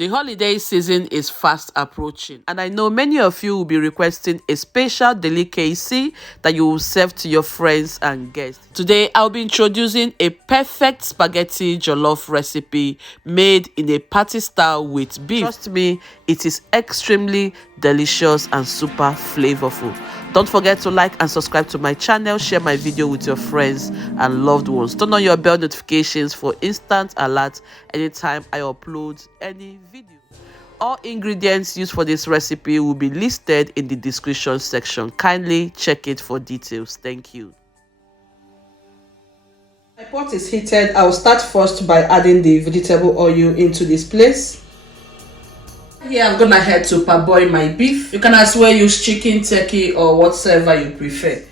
The holiday season is fast approaching, and I know many of you will be requesting a special delicacy that you will serve to your friends and guests. Today, I'll be introducing a perfect spaghetti jollof recipe made in a party style with beef. Trust me, it is extremely delicious and super flavorful. Don't forget to like and subscribe to my channel, share my video with your friends and loved ones. Turn on your bell notifications for instant alerts anytime I upload any video. All ingredients used for this recipe will be listed in the description section. Kindly check it for details. Thank you. My pot is heated. I'll start first by adding the vegetable oil into this place. Here I'm gonna head to parboil my beef. You can as well use chicken, turkey, or whatever you prefer.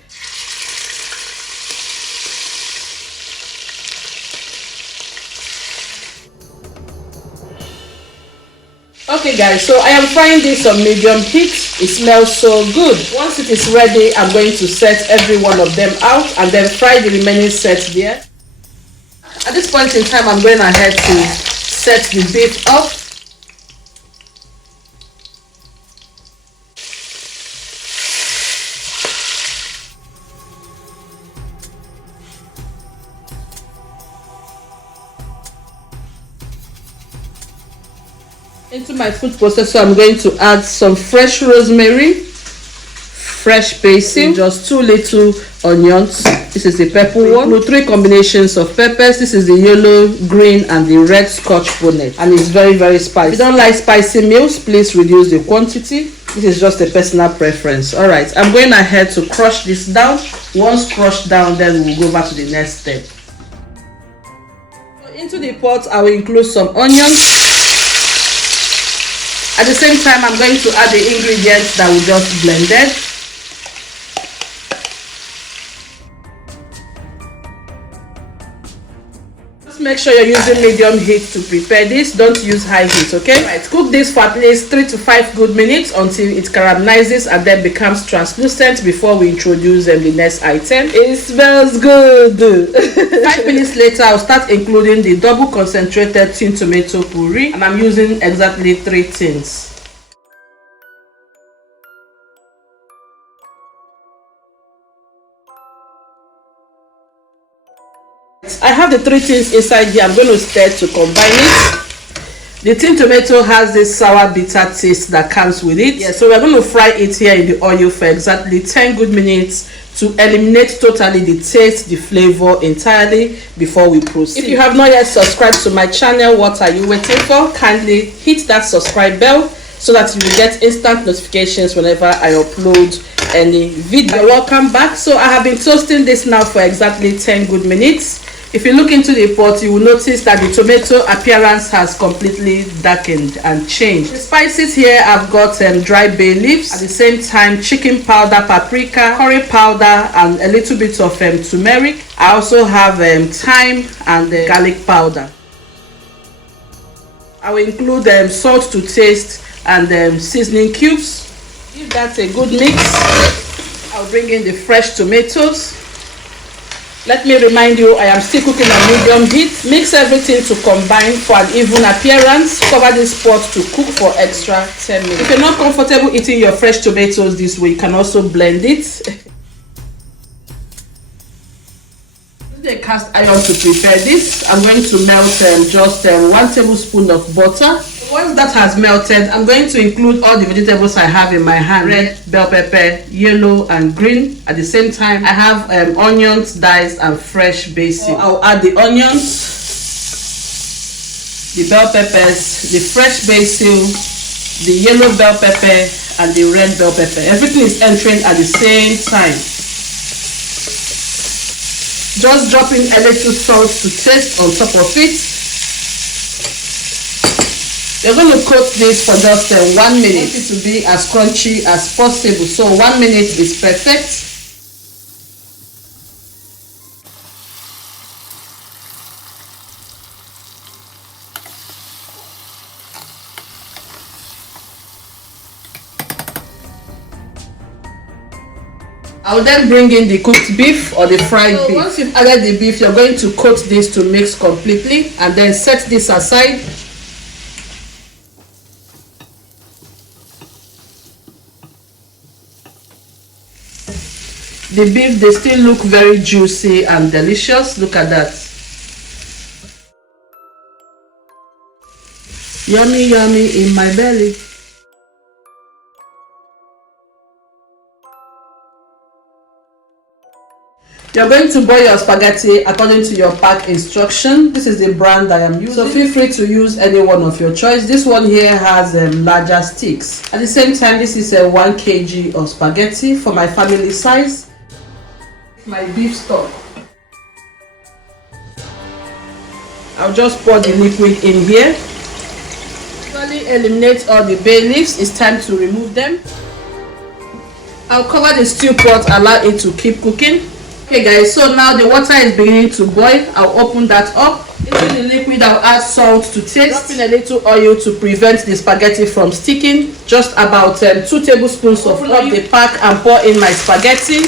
Okay guys, so I am frying this on medium heat. It smells so good. Once it is ready, I'm going to set every one of them out and then fry the remaining set there. At this point in time, I'm going ahead to set the beef up. Into my food processor, I'm going to add some fresh rosemary, fresh basil, just 2 little onions. This is the purple one. 3 combinations of peppers. This is the yellow, green, and the red scotch bonnet, and it's very spicy. If you don't like spicy meals, please reduce the quantity. This is just a personal preference. All right, I'm going ahead to crush this down. Once crushed down, then we'll go over to the next step. Into the pot, I will include some onions. At the same time, I'm going to add the ingredients that we just blended. Just make sure you're using medium heat to prepare this. Don't use high heat, okay? Right, cook this for at least 3 to 5 good minutes until it caramelizes and then becomes translucent before we introduce the next item. It smells good. 5 minutes later, I'll start including the double concentrated tin tomato puree, and I'm using exactly 3 tins. I have the 3 tins inside here. I'm going to stir to combine it. The tin tomato has this sour bitter taste that comes with it. Yeah, so we're going to fry it here in the oil for exactly 10 good minutes to eliminate totally the taste, the flavor entirely before we proceed. If you have not yet subscribed to my channel, what are you waiting for? Kindly hit that subscribe bell so that you will get instant notifications whenever I upload any video. Welcome back. So I have been toasting this now for exactly 10 good minutes. If you look into the pot, you will notice that the tomato appearance has completely darkened and changed. The spices here, I've got dry bay leaves, at the same time chicken powder, paprika, curry powder, and a little bit of turmeric. I also have thyme and garlic powder. I will include salt to taste and seasoning cubes. Give that a good mix. I'll bring in the fresh tomatoes. Let me remind you, I am still cooking on medium heat. Mix everything to combine for an even appearance. Cover this pot to cook for extra 10 minutes. If you're not comfortable eating your fresh tomatoes this way, you can also blend it. Use a cast iron to prepare this. I'm going to melt just 1 tablespoon of butter. Once that has melted, I'm going to include all the vegetables I have in my hand. Red bell pepper, yellow and green. At the same time, I have onions, diced, and fresh basil. I'll add the onions, the bell peppers, the fresh basil, the yellow bell pepper, and the red bell pepper. Everything is entering at the same time. Just dropping a little salt to taste on top of it. You're going to coat this for just 1 minute. I want it to be as crunchy as possible, so 1 minute is perfect. I will then bring in the cooked beef or the fried beef. Once you've added the beef, you're going to coat this to mix completely and then set this aside. The beef, they still look very juicy and delicious. Look at that. Yummy, yummy in my belly. You're going to boil your spaghetti according to your pack instruction. This is the brand I am using, so feel free to use any one of your choice. This one here has larger sticks. At the same time, this is a 1 kg of spaghetti for my family size. My beef stock. I'll just pour the liquid in here. Slowly eliminate all the bay leaves. It's time to remove them. I'll cover the stew pot, allow it to keep cooking. Okay guys, so now the water is beginning to boil. I'll open that up. Into the liquid, I'll add salt to taste. Drop in a little oil to prevent the spaghetti from sticking. Just about 2 tablespoons of oil. Open up the pack and pour in my spaghetti.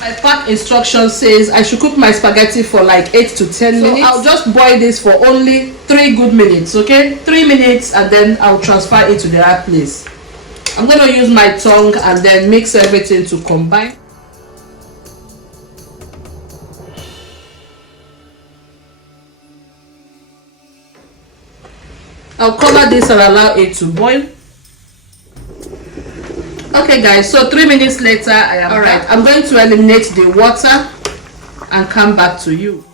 My pack instruction says I should cook my spaghetti for like 8 to 10 minutes. So I'll just boil this for only 3 good minutes, okay? 3 minutes, and then I'll transfer it to the right place. I'm going to use my tongue and then mix everything to combine. I'll cover this and allow it to boil. Okay guys, so 3 minutes later I am back. I'm going to eliminate the water and come back to you.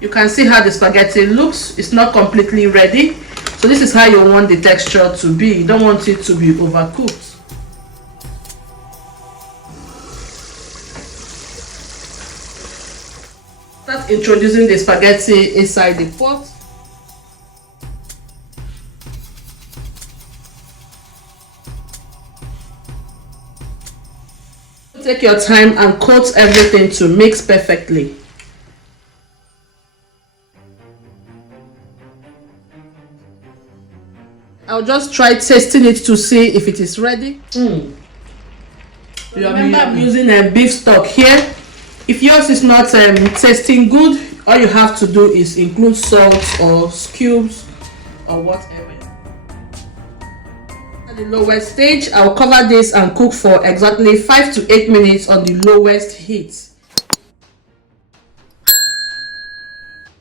You can see how the spaghetti looks. It's not completely ready, so this is how you want the texture to be. You don't want it to be overcooked. Start introducing the spaghetti inside the pot. Take your time and coat everything to mix perfectly. I'll just try tasting it to see if it is ready. Remember, I'm using a beef stock here. If yours is not tasting good, all you have to do is include salt or cubes or whatever. At the lowest stage, I'll cover this and cook for exactly 5 to 8 minutes on the lowest heat.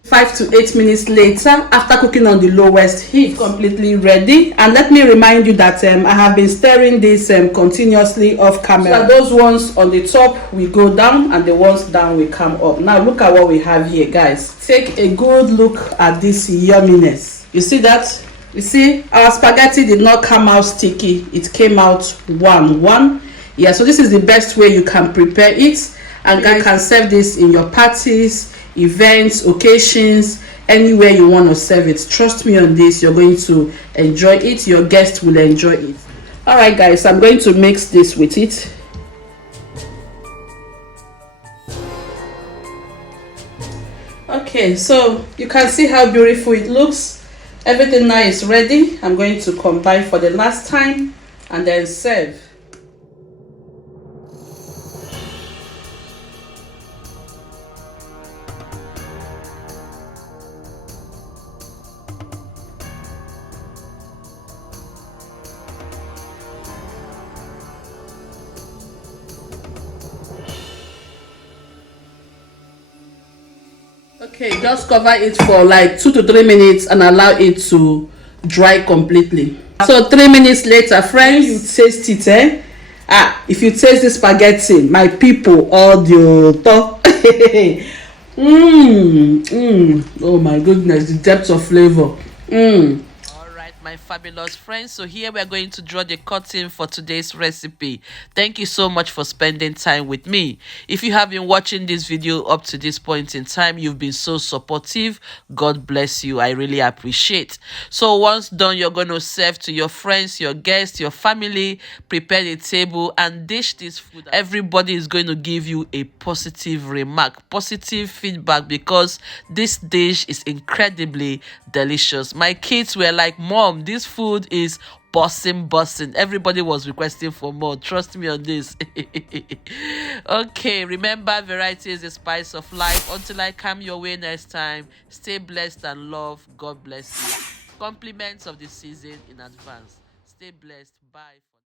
5 to 8 minutes later, after cooking on the lowest heat, completely ready. And let me remind you that I have been stirring this continuously off camera. So those ones on the top will go down and the ones down will come up. Now look at what we have here, guys. Take a good look at this yumminess. You see that? You see, our spaghetti did not come out sticky. It came out one. Yeah, so this is the best way you can prepare it. And you can serve this in your parties, events, occasions, anywhere you want to serve it. Trust me on this, you're going to enjoy it. Your guests will enjoy it. All right guys, I'm going to mix this with it. Okay, so you can see how beautiful it looks. Everything now is ready. I'm going to combine for the last time and then serve. Okay, just cover it for like 2 to 3 minutes and allow it to dry completely. So 3 minutes later, friends, you taste it, if you taste the spaghetti, my people, all the top. Oh my goodness, the depth of flavor. My fabulous friends, so here we are going to draw the curtain for today's recipe. Thank you so much for spending time with me. If you have been watching this video up to this point in time, you've been so supportive. God bless you. I really appreciate. So once done, you're going to serve to your friends, your guests, your family. Prepare the table and dish this food. Everybody is going to give you a positive remark, positive feedback, because this dish is incredibly delicious. My kids were like, Mom, this food is busting. Everybody was requesting for more. Trust me on this. Okay, remember, variety is the spice of life. Until I come your way next time, stay blessed and love. God bless you. Compliments of the season in advance. Stay blessed. Bye.